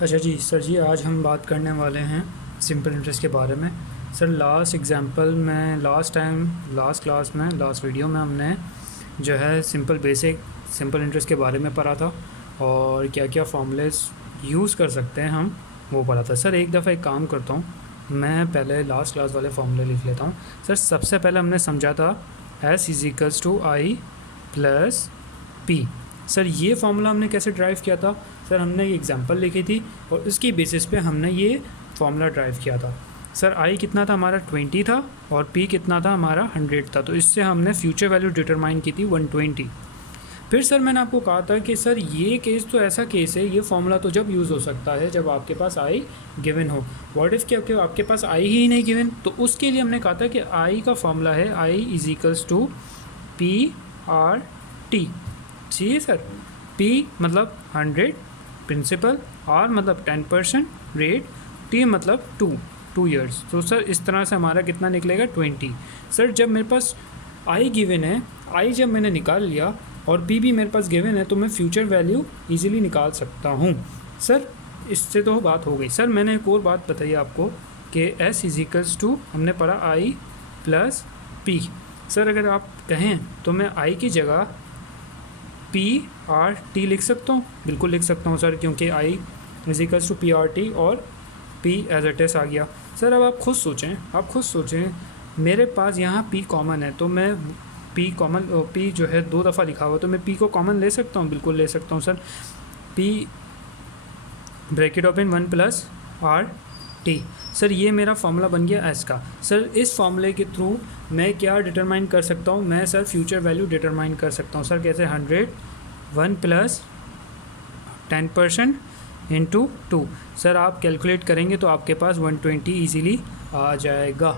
अच्छा जी सर जी, आज हम बात करने वाले हैं सिंपल इंटरेस्ट के बारे में। सर लास्ट एग्जांपल में लास्ट क्लास में लास्ट वीडियो में हमने जो है सिंपल इंटरेस्ट के बारे में पढ़ा था और क्या क्या फॉर्मूलेस यूज़ कर सकते हैं हम वो पढ़ा था। सर एक दफ़ा एक काम करता हूँ, मैं पहले लास्ट क्लास वाले फॉर्मूले लिख लेता हूँ। सर सबसे पहले हमने समझा था S is equals to I plus P. Sir ये फार्मूला हमने कैसे ड्राइव किया था? सर हमने ये एग्जांपल लिखी थी और उसकी बेसिस पे हमने ये फार्मूला ड्राइव किया था। सर आई कितना था हमारा 20 था और पी कितना था हमारा 100 था, तो इससे हमने फ्यूचर वैल्यू डिटरमाइन की थी 120। फिर सर मैंने आपको कहा था कि सर ये केस तो ऐसा केस है, ये फार्मूला तो जब यूज़ हो सकता है जब आपके पास आई गिवन हो। व्हाट इफ़ कि आपके पास आई ही नहीं गिवन, तो उसके लिए हमने कहा था कि आई का फार्मूला है I is equals to P R T. ठीक सर, P मतलब 100 प्रिंसिपल, R मतलब 10% रेट, T मतलब 2 ईयर्स। तो सर इस तरह से हमारा कितना निकलेगा 20। सर जब मेरे पास I गिवन है, I जब मैंने निकाल लिया और P भी मेरे पास गिवन है, तो मैं फ्यूचर वैल्यू इजीली निकाल सकता हूँ। सर इससे तो बात हो गई। सर मैंने एक और बात बताई आपको कि S इज इक्वल्स टू हमने पढ़ा I प्लस P। सर अगर आप कहें तो मैं I की जगह पी आर टी लिख सकता हूँ, बिल्कुल लिख सकता हूँ सर, क्योंकि I is equals to P R T और पी एज अ टेस्ट आ गया। सर अब आप खुद सोचें मेरे पास यहाँ पी कॉमन है, तो मैं पी जो है 2 दफ़ा लिखा हुआ, तो मैं पी को कॉमन ले सकता हूँ, बिल्कुल ले सकता हूँ sir. P bracket open 1 plus R T. Sir ये मेरा फार्मूला बन गया एस का। सर इस फार्मूले के थ्रू मैं क्या डिटरमाइन कर सकता हूँ? मैं सर फ्यूचर वैल्यू डिटरमाइन कर सकता हूँ। सर कैसे? 100 प्लस 10% इंटू 2। सर आप कैलकुलेट करेंगे तो आपके पास 120 ईजीली आ जाएगा।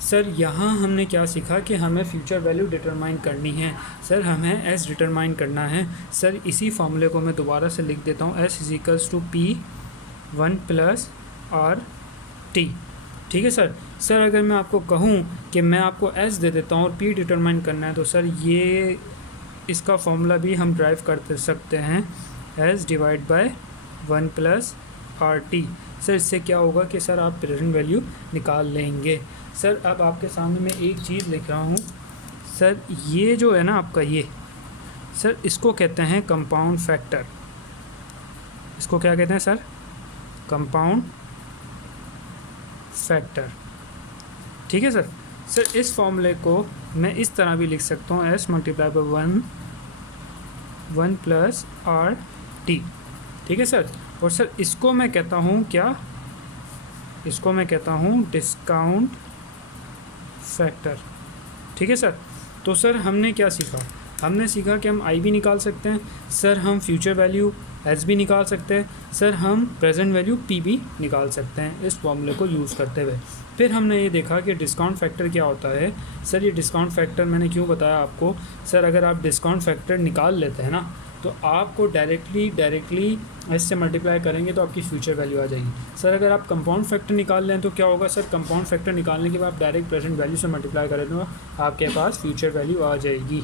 सर यहाँ हमने क्या सीखा कि हमें फ्यूचर वैल्यू डिटरमाइन करनी है। सर हमें एस डिटरमाइन करना है। सर इसी फार्मूले को मैं दोबारा से लिख देता हूँ, S is equals to P 1 plus R T. ठीक है सर। सर अगर मैं आपको कहूँ कि मैं आपको एस दे देता हूँ और पी डिटरमाइन करना है, तो सर ये इसका फॉर्मूला भी हम ड्राइव कर सकते हैं, S divide by 1 plus R T. Sir इससे क्या होगा कि सर आप प्रेजेंट वैल्यू निकाल लेंगे। सर अब आपके सामने मैं एक चीज़ लिख रहा हूँ। सर ये जो है ना आपका ये, सर इसको कहते हैं कंपाउंड फैक्टर। इसको क्या कहते हैं सर? Compound factor. ठीक है सर। सर इस फॉर्मूले को मैं इस तरह भी लिख सकता हूँ, S multiply by 1 plus R T. ठीक है सर। और सर इसको मैं कहता हूँ क्या? इसको मैं कहता हूँ डिस्काउंट फैक्टर। ठीक है सर। तो सर हमने क्या सीखा? हमने सीखा कि हम आई भी निकाल सकते हैं, सर हम फ्यूचर वैल्यू एस भी निकाल सकते हैं, सर हम प्रेजेंट वैल्यू पी भी निकाल सकते हैं इस फॉर्मूले को यूज़ करते हुए। फिर हमने ये देखा कि डिस्काउंट फैक्टर क्या होता है। सर ये डिस्काउंट फैक्टर मैंने क्यों बताया आपको? सर अगर आप डिस्काउंट फैक्टर निकाल लेते हैं ना, तो आपको डायरेक्टली इससे मल्टीप्लाई करेंगे तो आपकी फ्यूचर वैल्यू आ जाएगी। सर अगर आप कंपाउंड फैक्टर निकाल लें तो क्या होगा? सर कंपाउंड फैक्टर निकालने के बाद आप डायरेक्ट प्रेजेंट वैल्यू से मल्टीप्लाई करें तो आपके पास फ्यूचर वैल्यू आ जाएगी।